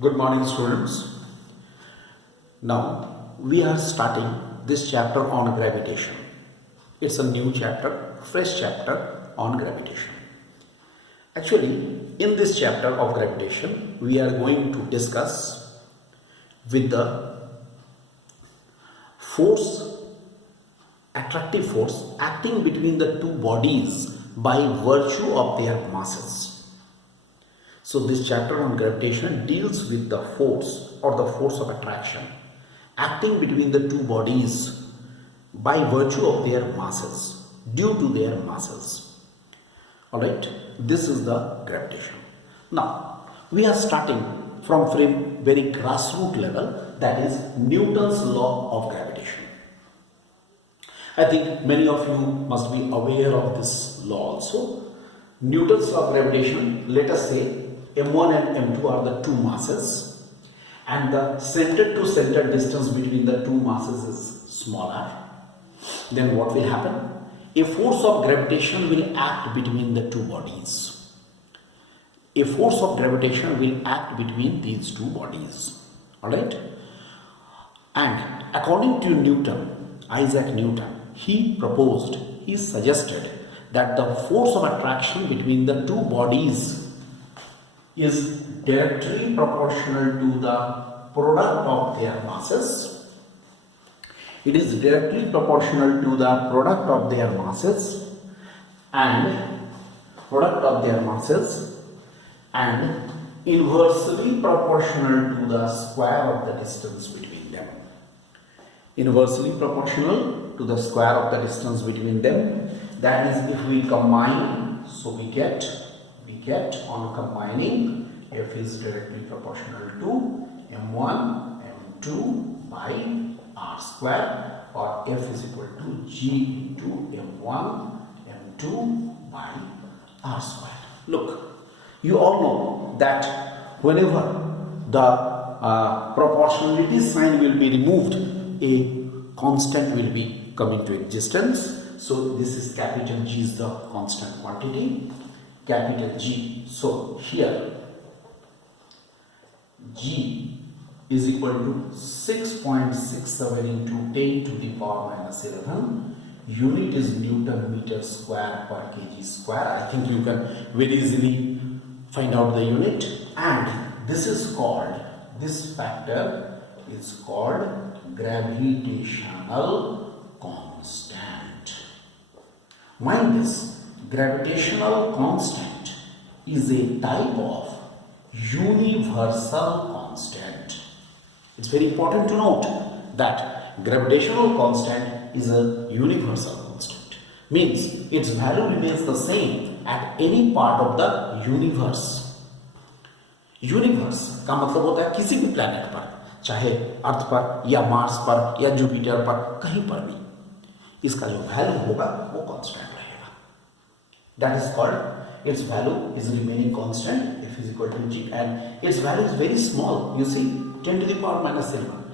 Good morning, students. Now we are starting this chapter on gravitation. It's a new chapter, fresh chapter on gravitation. Actually, in this chapter of gravitation, we are going to discuss with the force, attractive force acting between the two bodies by virtue of their masses. So this chapter on gravitation deals with the force or the force of attraction acting between the two bodies by virtue of their masses, due to their masses. Alright, this is the gravitation. Now, we are starting from very grassroots level, that is Newton's law of gravitation. I think many of you must be aware of this law also. Newton's law of gravitation, let us say m1 and m2 are the two masses and the center to center distance between the two masses is smaller. Then what will happen? A force of gravitation will act between the two bodies. A force of gravitation will act between these two bodies. Alright? And according to Newton, Isaac Newton, he suggested that the force of attraction between the two bodies is directly proportional to the product of their masses. It is directly proportional to the product of their masses and inversely proportional to the square of the distance between them. Inversely proportional to the square of the distance between them. That is, if we combine, so we get on combining, F is directly proportional to m1 m2 by r square, or F is equal to G into m1 m2 by r square. Look, you all know that whenever the proportionality sign will be removed, a constant will be coming to existence. So this is capital G is the constant quantity, capital G. So here G is equal to 6.67 into 10 to the power minus 11. Unit is Newton meter square per kg square. I think you can very easily find out the unit. And this factor is called gravitational constant. Mind this, gravitational constant is a type of universal constant. It's very important to note that gravitational constant is a universal constant. Means its value remains the same at any part of the universe. Universe का मतलब होता है किसी भी planet पर, चाहे अर्थ पर या मार्स पर या जुपिटर पर, कहीं पर भी इसका जो वैल्यू होगा वो कांस्टेंट रहेगा. That is called, its value is remaining constant, F is equal to G, and its value is very small, you see, 10 to the power minus 11.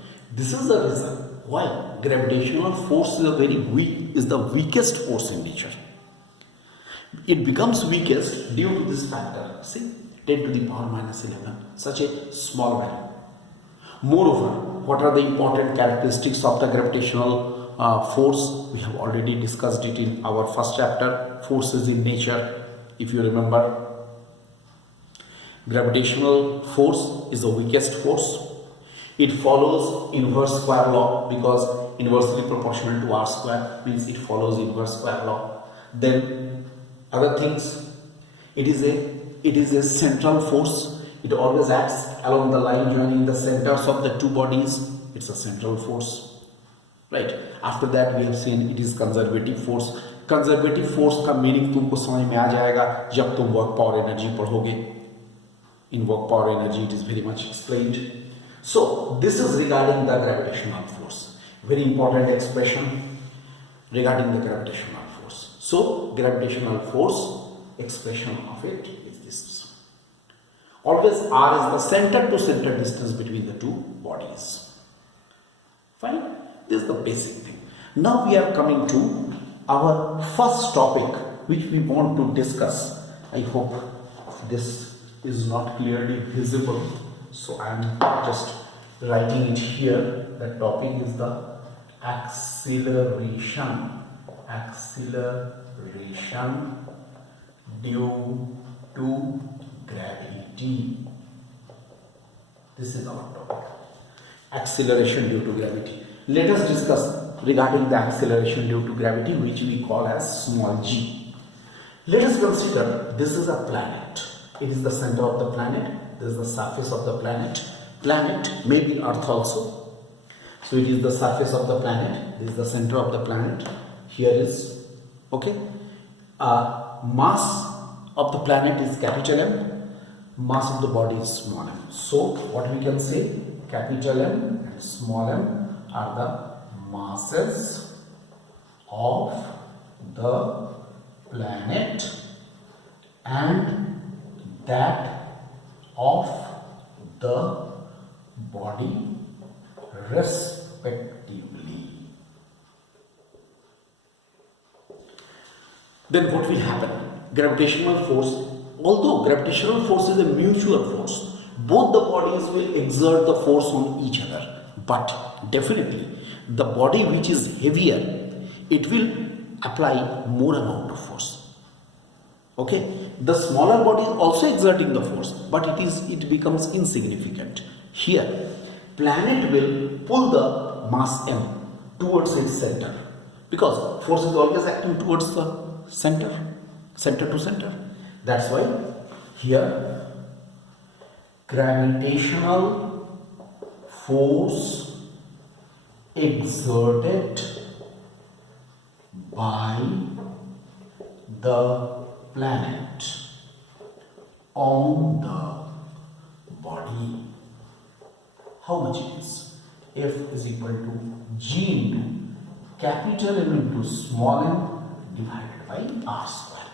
This is the reason why gravitational force is the weakest force in nature. It becomes weakest due to this factor, see, 10 to the power minus 11, such a small value. Moreover, what are the important characteristics of the gravitational force? We have already discussed it in our first chapter, Forces in Nature. If you remember, gravitational force is the weakest force. It follows inverse square law because inversely proportional to r square means it follows inverse square law. Then other things, it is a central force. It always acts along the line joining the centers of the two bodies. It's a central force, right? After that we have seen it is conservative force. Conservative force का meaning तुमको समझ में आ जाएगा जब तुम work power energy पढ़ोगे. In work power energy it is very much explained. So this is regarding the gravitational force. Very important expression regarding the gravitational force. So gravitational force expression of it is this. Always r is the center to center distance between the two bodies. Fine, this is the basic thing. Now we are coming to our first topic which we want to discuss. I hope this is not clearly visible, So I am just writing it here. The topic is the acceleration due to gravity. This is our topic, acceleration due to gravity. Let us discuss regarding the acceleration due to gravity, which we call as small g. Let us consider this is a planet. It is the center of the planet. This is the surface of the planet. Planet may be Earth also. So it is the surface of the planet. This is the center of the planet. Here is, okay. Mass of the planet is capital M. Mass of the body is small m. So what we can say, capital M and small m are the masses of the planet and that of the body respectively. Then what will happen? Gravitational force, although gravitational force is a mutual force, both the bodies will exert the force on each other, but definitely the body which is heavier, it will apply more amount of force. Okay, the smaller body is also exerting the force, but it becomes insignificant. Here, planet will pull the mass m towards its center, because force is always acting towards the center to center. That's why here gravitational force exerted by the planet on the body, how much is? F is equal to G into capital M into small m divided by r square,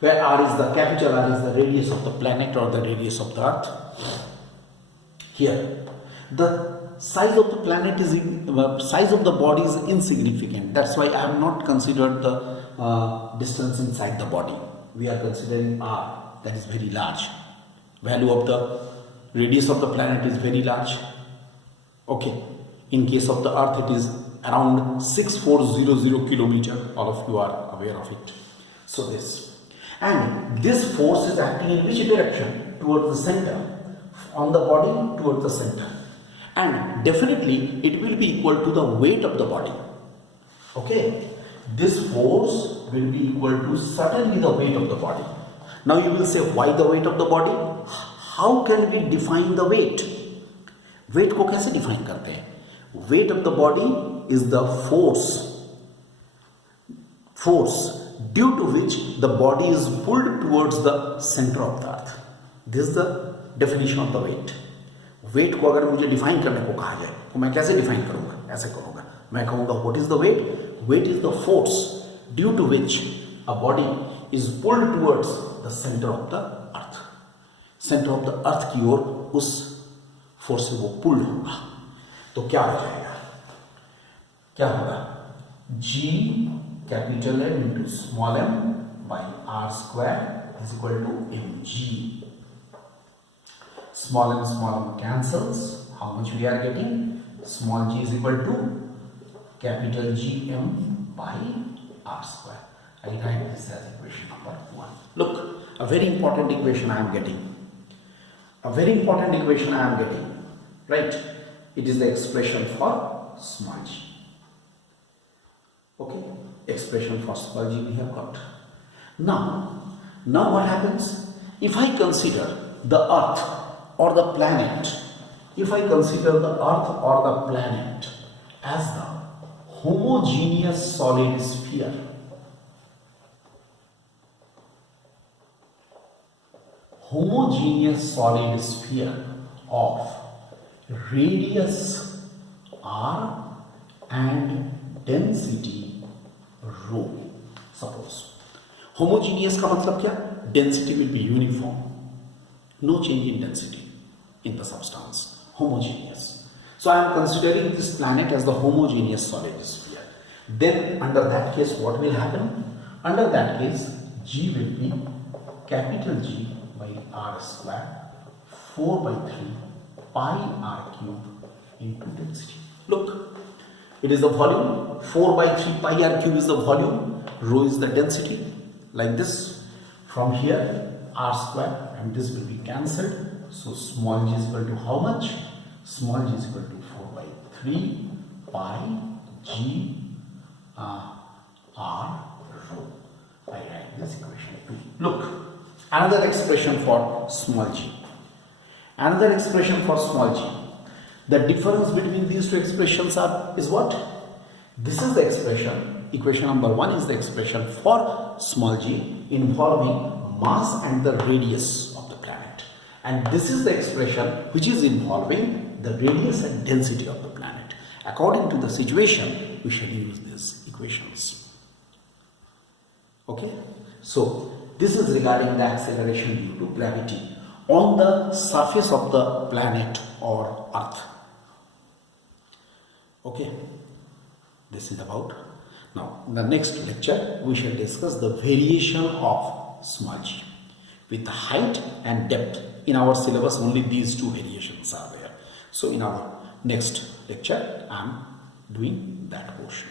where r is the capital R is the radius of the planet or the radius of the earth. Here the size of the planet is size of the body is insignificant. That's why I have not considered the distance inside the body. We are considering r, that is very large. Value of the radius of the planet is very large. Okay, in case of the earth it is around 6400 kilometer. All of you are aware of it. So this, and this force is acting in which direction? Towards the center. On the body, towards the center, and definitely it will be equal to the weight of the body. Okay, this force will be equal to certainly the weight of the body. Now you will say, why the weight of the body? How can we define the weight? Weight को कैसे define करते हैं? Weight of the body is the force due to which the body is pulled towards the center of the earth. This is the definition of the weight. Weight को अगर मुझे define करने को कहा जाए तो मैं कैसे define करूँगा? ऐसे करूँगा, मैं कहूँगा what is the weight? Weight is the force due to which a body is pulled towards the center of the earth. Center of the earth की ओर उस force से वो pull होगा. तो क्या हो जाएगा? क्या होगा? G capital M into small m by r square is equal to mg. Small m cancels. How much we are getting? Small g is equal to capital G m by r square. I write this as equation number 1. Look, a very important equation I am getting. Right? It is the expression for small g. Okay? Expression for small g we have got. Now what happens? If I consider the earth or the planet, as the homogeneous solid sphere, of radius r and density rho. Suppose homogeneous का मतलब क्या? Density will be uniform, no change in density in the substance. Homogeneous. So I am considering this planet as the homogeneous solid sphere. Then under that case what will happen? Under that case G will be capital G by r square 4 by 3 pi r cube into density. Look, it is the volume. 4 by 3 pi r cube is the volume. Rho is the density. Like this. From here, r square, and this will be cancelled. So small g is equal to how much? Small g is equal to 4 by 3 pi g r rho. I write this equation 2. Look, another expression for small g. Another expression for small g. The difference between these two expressions is what? This is the expression. Equation number 1 is the expression for small g involving mass and the radius of the planet. And this is the expression which is involving the radius and density of the planet. According to the situation, we shall use these equations. Okay? So, this is regarding the acceleration due to gravity on the surface of the planet or Earth. Okay? This is about. Now, in the next lecture, we shall discuss the variation of small g with height and depth. In our syllabus, only these two variations are there. So, in our next lecture, I am doing that portion.